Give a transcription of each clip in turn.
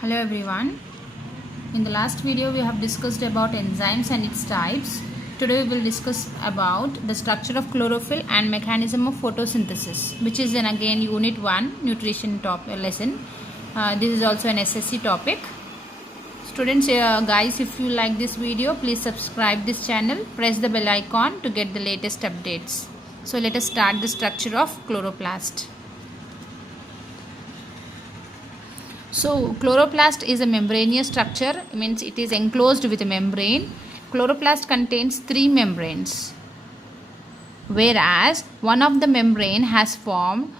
Hello everyone. In the last video we have discussed about enzymes and its types. Today we will discuss about the structure of chlorophyll and mechanism of photosynthesis, which is again unit 1 nutrition lesson. This is also an SSC topic. Students, guys, if you like this video, please subscribe this channel, press the bell icon to get the latest updates. So let us start the structure of chloroplast. So chloroplast is a membranous structure, means it is enclosed with a membrane. Chloroplast contains 3 membranes, whereas one of the membrane has formed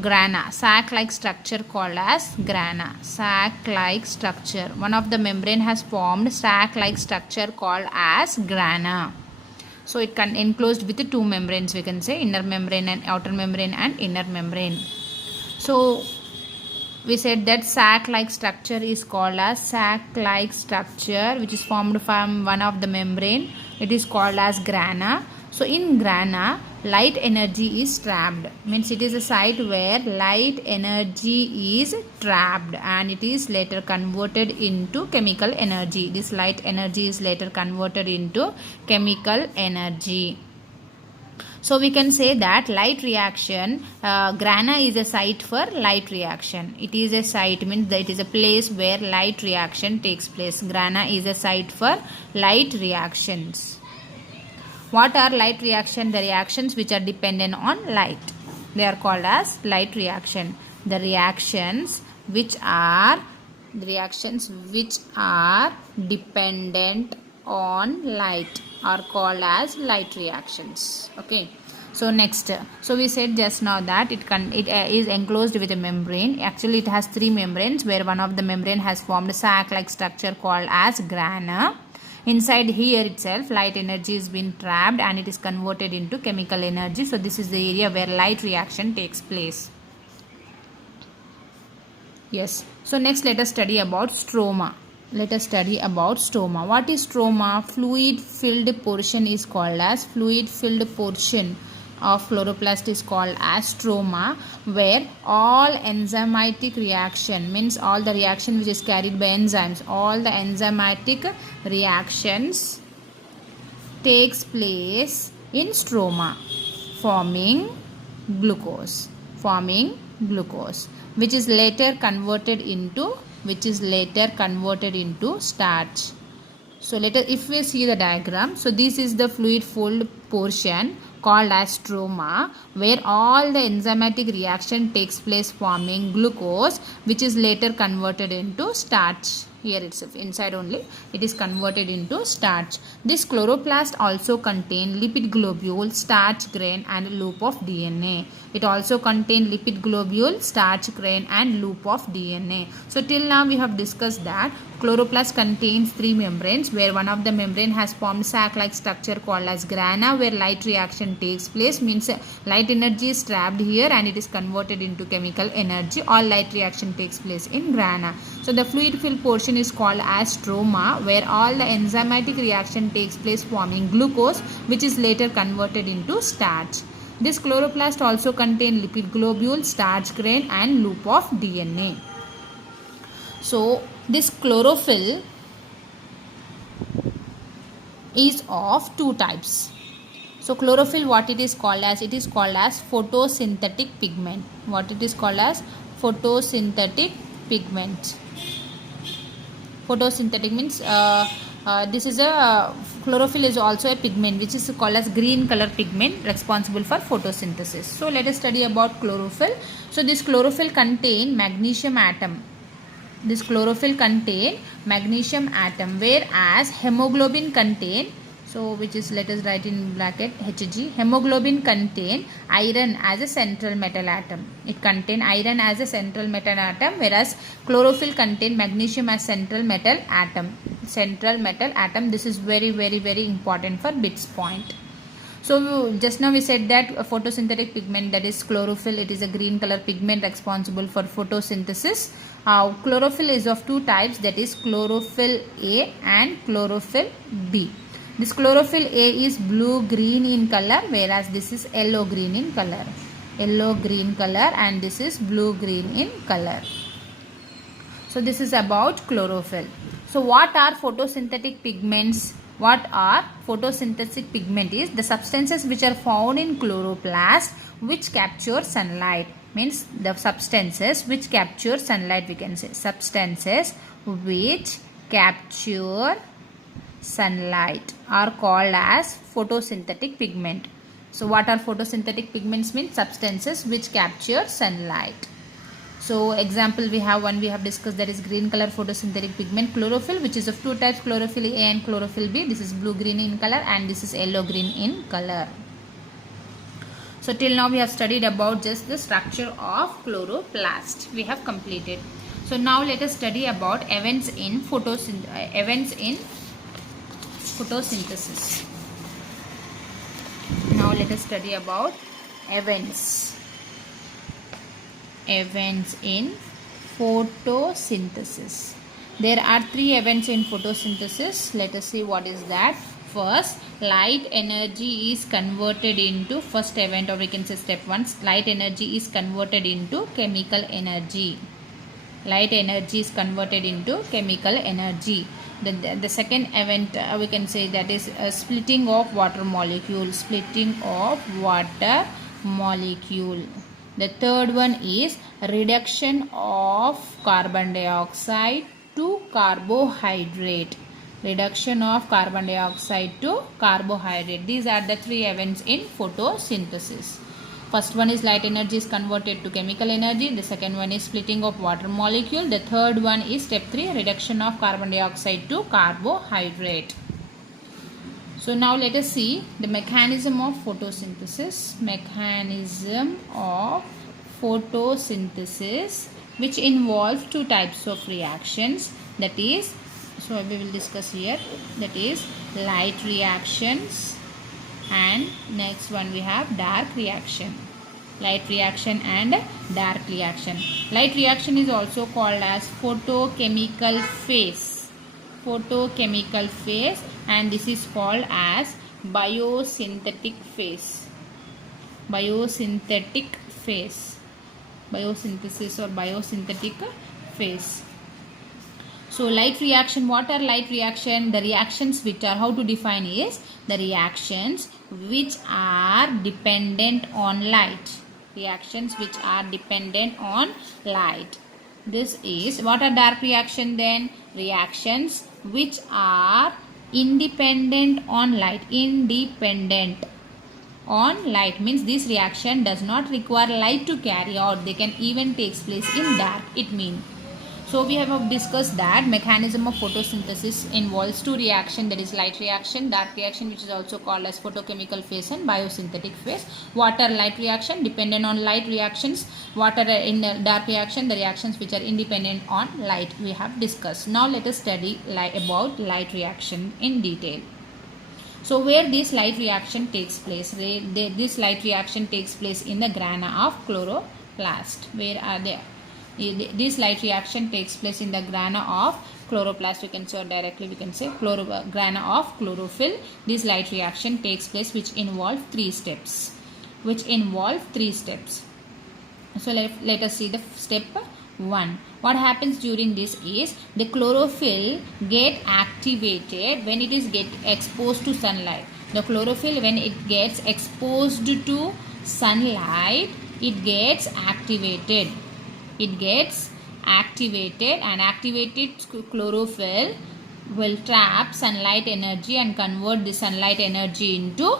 grana, sac-like structure called as grana. Sac-like structure. One of the membrane has formed sac-like structure called as grana. So it can enclosed with the 2 membranes, we can say inner membrane and outer membrane and inner membrane. So we said that sac-like structure is called as sac-like structure, which is formed from one of the membrane. It is called as grana. So in grana, light energy is trapped, means it is a site where light energy is trapped and it is later converted into chemical energy. This light energy is later converted into chemical energy. So we can say that light reaction, grana is a site for light reaction. It is a site, means that it is a place where light reaction takes place. Grana is a site for light reactions. What are light reaction? The reactions which are dependent on light. They are called as light reaction. The reactions which are dependent on light are called as light reactions. Okay. So next, so we said just now that it is enclosed with a membrane. Actually it has 3 membranes, where one of the membrane has formed a sac-like structure called as grana. Inside here itself, light energy is being trapped and it is converted into chemical energy. So this is the area where light reaction takes place. Yes. So next let us study about stroma. What is stroma? Fluid filled portion is called as of chloroplast is called as stroma, where all enzymatic reaction, means all the reaction which is carried by enzymes, all the enzymatic reactions takes place in stroma, forming glucose, which is later converted into starch. So if we see the diagram, so this is the fluid filled portion called as stroma, where all the enzymatic reaction takes place forming glucose, which is later converted into starch. Here itself, inside only, it is converted into starch. This chloroplast also contain lipid globule, starch grain and loop of DNA. It also contain lipid globule, starch grain and loop of DNA. So till now we have discussed that chloroplast contains 3 membranes, where one of the membrane has formed sac-like structure called as grana, where light reaction takes place, means light energy is trapped here and it is converted into chemical energy. All light reaction takes place in grana. So the fluid filled portion is called as stroma, where all the enzymatic reaction takes place forming glucose, which is later converted into starch. This chloroplast also contain lipid globule, starch grain and loop of DNA. So this chlorophyll is of 2 types. So chlorophyll, what it is called as? It is called as photosynthetic pigment. What it is called as? Photosynthetic pigment. Photosynthetic means this is a chlorophyll is also a pigment which is called as green color pigment responsible for photosynthesis. So let us study about chlorophyll. So this chlorophyll contain magnesium atom. Whereas hemoglobin contain, so which is, let us write in bracket Hg. Hemoglobin contain iron as a central metal atom. It contain iron as a central metal atom, whereas chlorophyll contain magnesium as central metal atom. This is very important for BITS point. So just now we said that a photosynthetic pigment, that is chlorophyll, it is a green color pigment responsible for photosynthesis. Chlorophyll is of 2 types, that is chlorophyll A and chlorophyll B. This chlorophyll A is blue green in color, whereas this is yellow green in color. yellow green color, and this is blue green in color. So this is about chlorophyll. So what are photosynthetic pigments? What are photosynthetic pigment is the substances which are found in chloroplast which capture sunlight. Means the substances which capture sunlight, we can say substances which capture sunlight are called as photosynthetic pigment. So what are photosynthetic pigments? Means substances which capture sunlight. So example we have discussed, that is green color photosynthetic pigment chlorophyll, which is of two types, chlorophyll A and chlorophyll B. This is blue green in color and this is yellow green in color. So till now we have studied about just the structure of chloroplast. We have completed. So now let us study about events in photosynthesis. Now let us study about events in photosynthesis. There are three events in photosynthesis. Let us see what is that. First, light energy is converted into, first event, or we can say step 1, light energy is converted into chemical energy. Light energy is converted into chemical energy. The second event we can say that is splitting of water molecule. The third one is reduction of carbon dioxide to carbohydrate. Reduction of carbon dioxide to carbohydrate. These are the three events in photosynthesis. First one is light energy is converted to chemical energy. The second one is splitting of water molecule. The third one is step 3, reduction of carbon dioxide to carbohydrate. So now let us see the mechanism of photosynthesis. Which involves two types of reactions. That is, so we will discuss here, that is light reactions, and next one we have dark reaction. Light reaction and dark reaction. Light reaction is also called as photochemical phase. And this is called as biosynthetic phase. Biosynthesis or biosynthetic phase. So light reaction, what are light reaction? The reactions which are, how to define is the reactions which are dependent on light. Reactions which are dependent on light. This is, what are dark reaction then? Reactions which are independent on light. Independent on light means this reaction does not require light to carry out. They can even take place in dark, it means. So we have discussed that mechanism of photosynthesis involves two reactions, that is light reaction, dark reaction, which is also called as photochemical phase, and biosynthetic phase. Water light reaction dependent on light reactions. Water in dark reaction, the reactions which are independent on light, we have discussed. Now let us study about light reaction in detail. So where this light reaction takes place? This light reaction takes place in the grana of chloroplast. Where are they? This light reaction takes place in the grana of chloroplast. We can say, or directly we can say grana of chlorophyll. This light reaction takes place, which involve three steps. So let us see the step 1. What happens during this is the chlorophyll get activated when it is exposed to sunlight. The chlorophyll, when it gets exposed to sunlight, it gets activated. And activated chlorophyll will trap sunlight energy and convert the sunlight energy into,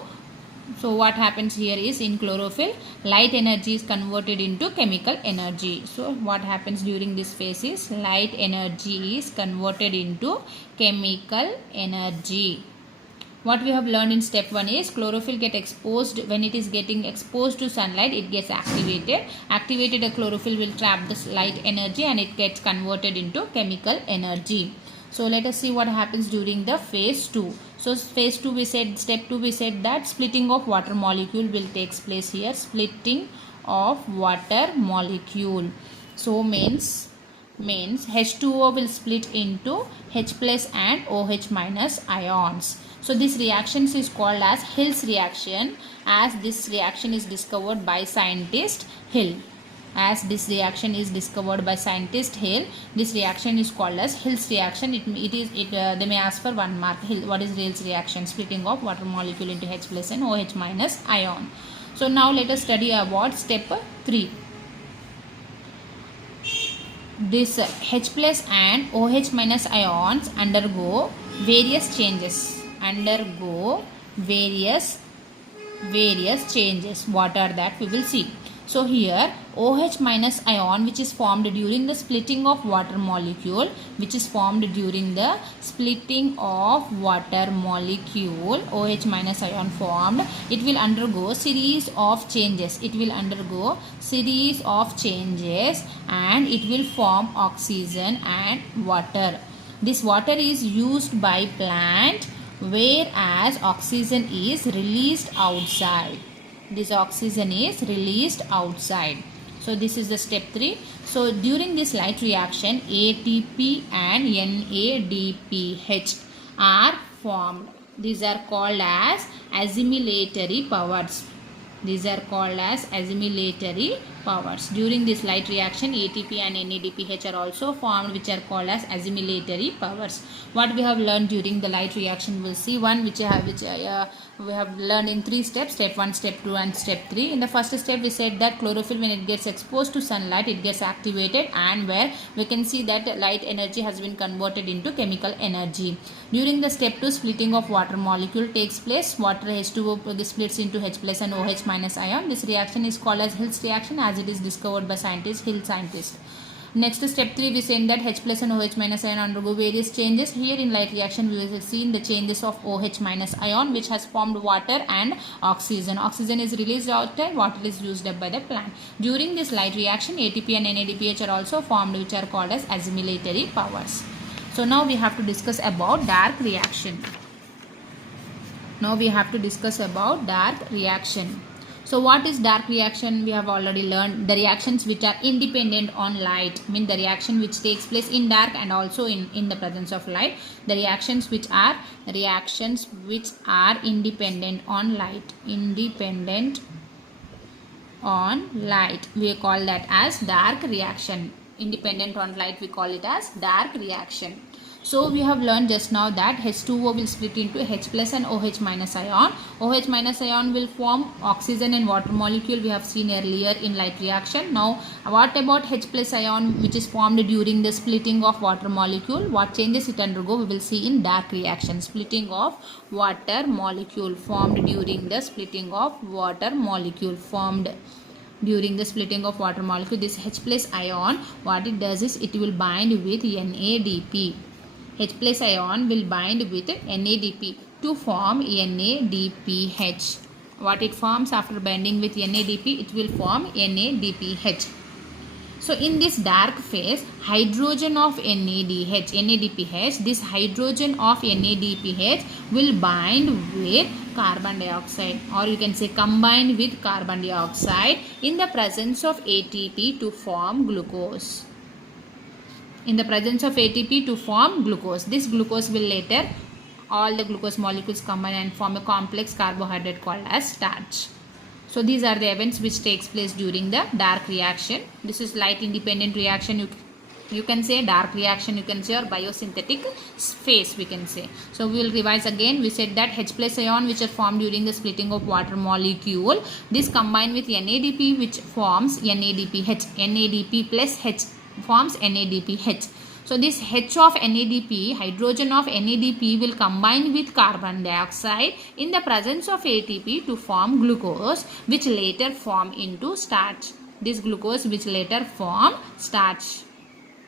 so what happens here is, in chlorophyll, light energy is converted into chemical energy. So what happens during this phase is light energy is converted into chemical energy. What we have learned in step 1 is chlorophyll get exposed. When it is getting exposed to sunlight, it gets activated. Activated chlorophyll will trap this light energy and it gets converted into chemical energy. So let us see what happens during the phase 2. So phase 2 we said, step 2 we said that splitting of water molecule will take place here. Splitting of water molecule. So means means H2O will split into H plus and OH minus ions. So this reaction is called as Hill's reaction, as this reaction is discovered by scientist Hill. As this reaction is discovered by scientist Hill, this reaction is called as Hill's reaction. They may ask for 1 mark. Hill, what is Hill's reaction? Splitting of water molecule into H plus and OH minus ion. So now let us study about step 3. This H plus and OH minus ions undergo various changes. Various changes. What are that? We will see. So here OH minus ion, which is formed during the splitting of water molecule, OH minus ion formed, it will undergo series of changes. And it will form oxygen and water. This water is used by plant, whereas oxygen is released outside. So this is the step 3. So during this light reaction, ATP and NADPH are formed. These are called as assimilatory powers. During this light reaction, ATP and NADPH are also formed, which are called as assimilatory powers. What we have learned during the light reaction, we'll see one which we have learned in 3 steps: step 1, step 2 and step 3. In the first step, we said that chlorophyll, when it gets exposed to sunlight, it gets activated, and where we can see that light energy has been converted into chemical energy. During the step 2, splitting of water molecule takes place. Water H2O splits into H plus and OH minus ion. This reaction is called as Hill's reaction, as it is discovered by Hill scientist. Next, step 3, we said that H plus and OH minus ion undergo various changes. Here in light reaction, we will see the changes of OH minus ion, which has formed water and oxygen. Oxygen is released outside, water is used up by the plant. During this light reaction, ATP and NADPH are also formed, which are called as assimilatory powers. So now we have to discuss about dark reaction. So what is dark reaction? We have already learned the reactions which are independent on light, mean the reaction which takes place in dark and also in the presence of light. The reactions which are independent on light, we call that as dark reaction. Independent on light, we call it as dark reaction. So we have learned just now that H2O will split into H plus and OH minus ion. OH minus ion will form oxygen and water molecule, we have seen earlier in light reaction. Now what about H plus ion, which is formed during the splitting of water molecule? What changes it undergo? We will see in dark reaction. Splitting of water molecule formed during the splitting of water molecule. This H plus ion, what it does is it will bind with NADP. H plus ion will bind with NADP to form NADPH. What it forms after binding with NADP? It will form NADPH. So in this dark phase, hydrogen of NADPH, this hydrogen of NADPH will bind with carbon dioxide, or you can say combine with carbon dioxide in the presence of ATP to form glucose. This glucose will later, all the glucose molecules combine and form a complex carbohydrate called as starch. So these are the events which takes place during the dark reaction. This is light independent reaction. You can say dark reaction, you can say, or biosynthetic phase, we can say. So we will revise again. We said that H plus ion, which are formed during the splitting of water molecule, this combine with NADP, which forms NADPH. NADP plus H forms NADPH. So this H of NADP, hydrogen of NADP, will combine with carbon dioxide in the presence of ATP to form glucose, which later form into starch. This glucose which later form starch,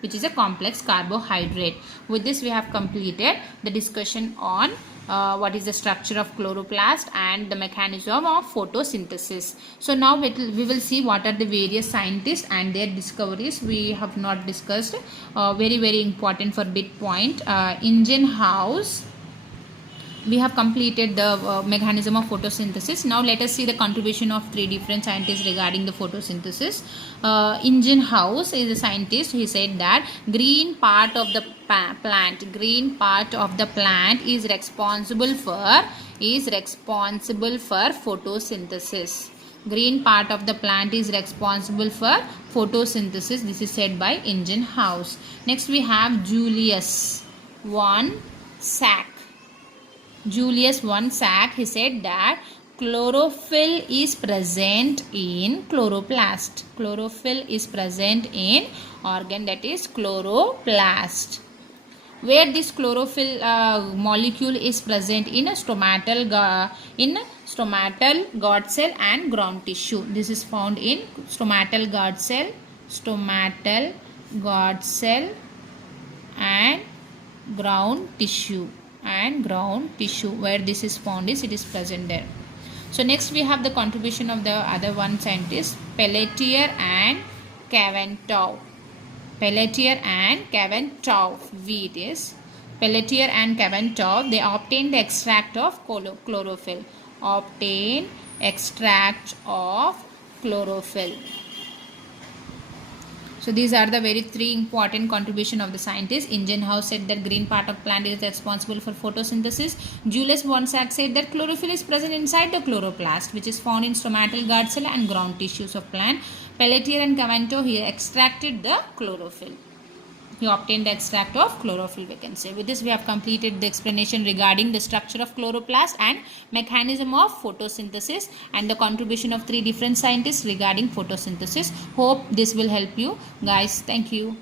which is a complex carbohydrate. With this, we have completed the discussion on what is the structure of chloroplast and the mechanism of photosynthesis. So now we will see what are the various scientists and their discoveries. We have not discussed, very important for bit point. Ingenhousz we have completed the mechanism of photosynthesis. Now let us see the contribution of three different scientists regarding the photosynthesis. Ingenhousz is a scientist. He said that green part of the plant is responsible for photosynthesis. Green part of the plant is responsible for photosynthesis. This is said by Ingenhousz. Next we have Julius von Sack. He said that chlorophyll is present in chloroplast. Chlorophyll is present in organ, that is chloroplast. Where this chlorophyll molecule is present in a stomatal guard cell and ground tissue. This is found in stomatal guard cell and ground tissue. Where this is found is it is present there. So next we have the contribution of the other one scientist, Pelletier and Caventou. Pelletier and Caventou, they obtained the extract of chlorophyll. So these are the very three important contribution of the scientists. Ingenhousz said that green part of plant is responsible for photosynthesis. Julius von Sack said that chlorophyll is present inside the chloroplast, which is found in stomatal guard cell and ground tissues of plant. Pelletier and Caventou, he extracted the chlorophyll. He obtained the extract of chlorophyll, we can say. With this, we have completed the explanation regarding the structure of chloroplast and mechanism of photosynthesis and the contribution of three different scientists regarding photosynthesis. Hope this will help you guys. Thank you.